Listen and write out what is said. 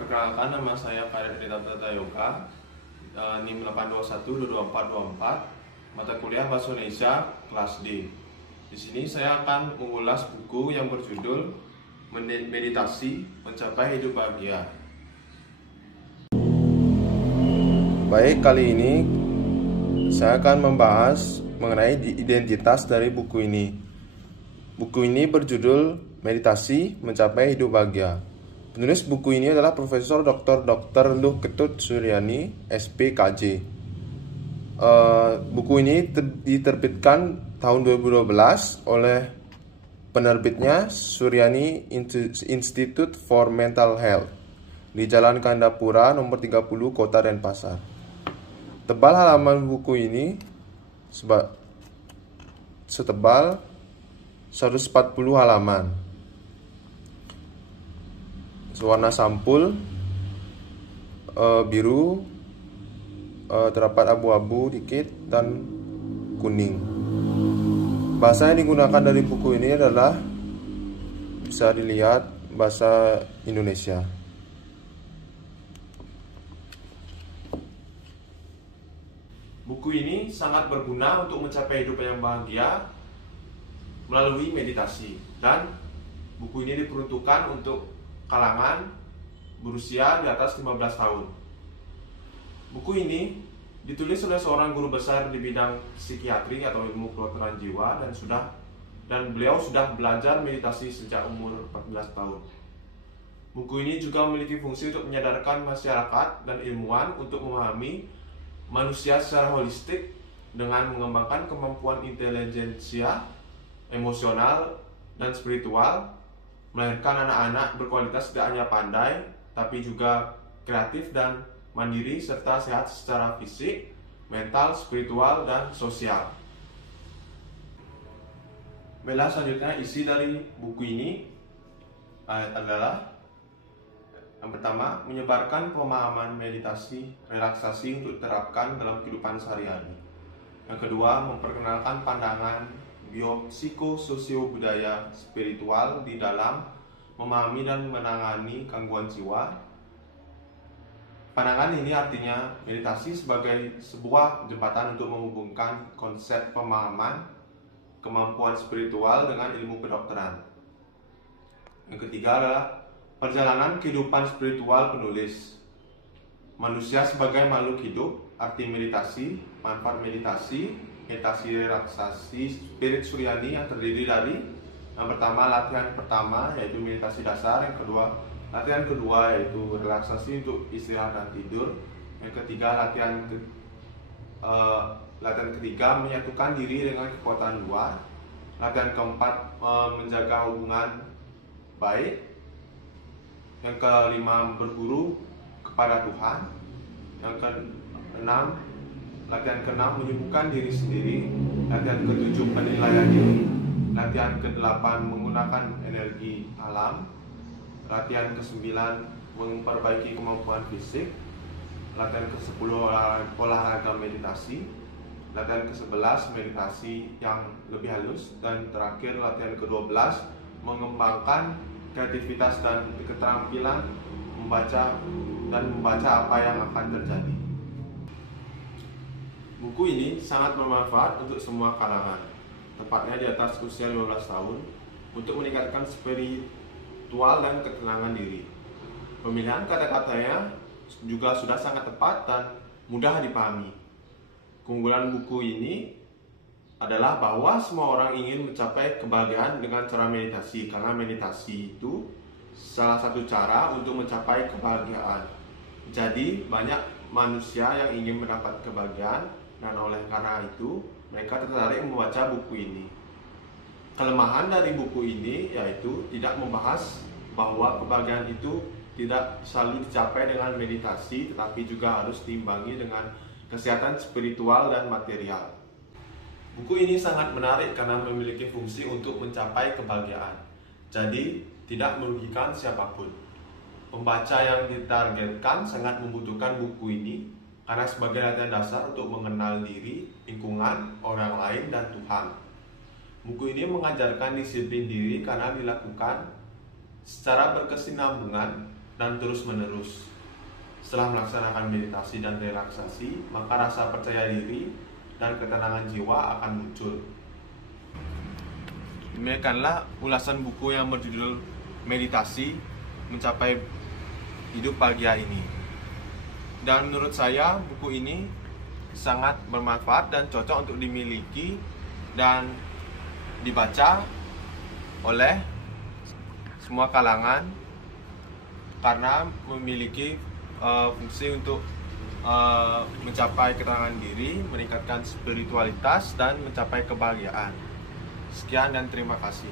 Perkenalkan, nama saya Farid Rita Yoga, NIM 821-22424, mata kuliah Bahasa Indonesia kelas D. Di sini saya akan mengulas buku yang berjudul Meditasi Mencapai Hidup Bahagia. Baik, kali ini saya akan membahas mengenai identitas dari buku ini. Buku ini berjudul Meditasi Mencapai Hidup Bahagia. Penulis buku ini adalah Profesor Dr. Luh Ketut Suryani, SPKJ. Buku ini diterbitkan tahun 2012 oleh penerbitnya Suryani Institute for Mental Health di Jalan Kandapura nomor 30, Kota Denpasar. Tebal halaman buku ini setebal 140 halaman. Warna sampul biru, terdapat abu-abu dikit dan kuning. Bahasa yang digunakan dari buku ini adalah bisa dilihat bahasa Indonesia. Buku ini sangat berguna untuk mencapai hidup yang bahagia melalui meditasi, dan buku ini diperuntukkan untuk kalangan berusia di atas 15 tahun. Buku ini ditulis oleh seorang guru besar di bidang psikiatri atau ilmu kedokteran jiwa dan beliau sudah belajar meditasi sejak umur 14 tahun. Buku ini juga memiliki fungsi untuk menyadarkan masyarakat dan ilmuwan untuk memahami manusia secara holistik dengan mengembangkan kemampuan intelijensia, emosional, dan spiritual, melahirkan anak-anak berkualitas tidak hanya pandai, tapi juga kreatif dan mandiri, serta sehat secara fisik, mental, spiritual, dan sosial. Baiklah, selanjutnya isi dari buku ini adalah yang pertama, menyebarkan pemahaman meditasi, relaksasi untuk diterapkan dalam kehidupan sehari-hari. Yang kedua, memperkenalkan pandangan biopsikososio budaya spiritual di dalam memahami dan menangani gangguan jiwa. Pandangan ini artinya meditasi sebagai sebuah jembatan untuk menghubungkan konsep pemahaman kemampuan spiritual dengan ilmu kedokteran. Yang ketiga adalah perjalanan kehidupan spiritual penulis. Manusia sebagai makhluk hidup, arti meditasi, manfaat meditasi, meditasi relaksasi Spirit Suryani yang terdiri dari yang pertama, latihan pertama yaitu meditasi dasar, yang kedua latihan kedua yaitu relaksasi untuk istirahat dan tidur, yang ketiga latihan ketiga menyatukan diri dengan kekuatan luar, latihan keempat menjaga hubungan baik, yang kelima berguru kepada Tuhan, yang keenam latihan ke-6 menyibukkan diri sendiri, latihan ke-7 penilaian diri, latihan ke-8 menggunakan energi alam, latihan ke-9 memperbaiki kemampuan fisik, latihan ke-10 olahraga meditasi, latihan ke-11 meditasi yang lebih halus, dan terakhir latihan ke-12 mengembangkan kreativitas dan keterampilan membaca apa yang akan terjadi. Buku ini sangat bermanfaat untuk semua kalangan, tepatnya di atas usia 15 tahun, untuk meningkatkan spiritual dan ketenangan diri. Pemilihan kata-katanya juga sudah sangat tepat dan mudah dipahami. Keunggulan buku ini adalah bahwa semua orang ingin mencapai kebahagiaan dengan cara meditasi, karena meditasi itu salah satu cara untuk mencapai kebahagiaan. Jadi banyak manusia yang ingin mendapat kebahagiaan, dan oleh karena itu mereka tertarik membaca buku ini. Kelemahan dari buku ini yaitu tidak membahas bahwa kebahagiaan itu tidak selalu dicapai dengan meditasi, tetapi juga harus diimbangi dengan kesehatan spiritual dan material. Buku ini sangat menarik karena memiliki fungsi untuk mencapai kebahagiaan, jadi tidak merugikan siapapun. Pembaca yang ditargetkan sangat membutuhkan buku ini karena sebagai latihan dasar untuk mengenal diri, lingkungan, orang lain, dan Tuhan. Buku ini mengajarkan disiplin diri karena dilakukan secara berkesinambungan dan terus-menerus. Setelah melaksanakan meditasi dan relaksasi, maka rasa percaya diri dan ketenangan jiwa akan muncul. Demikianlah ulasan buku yang berjudul Meditasi Mencapai Hidup Bahagia ini. Dan menurut saya buku ini sangat bermanfaat dan cocok untuk dimiliki dan dibaca oleh semua kalangan karena memiliki fungsi untuk mencapai ketenangan diri, meningkatkan spiritualitas, dan mencapai kebahagiaan. Sekian dan terima kasih.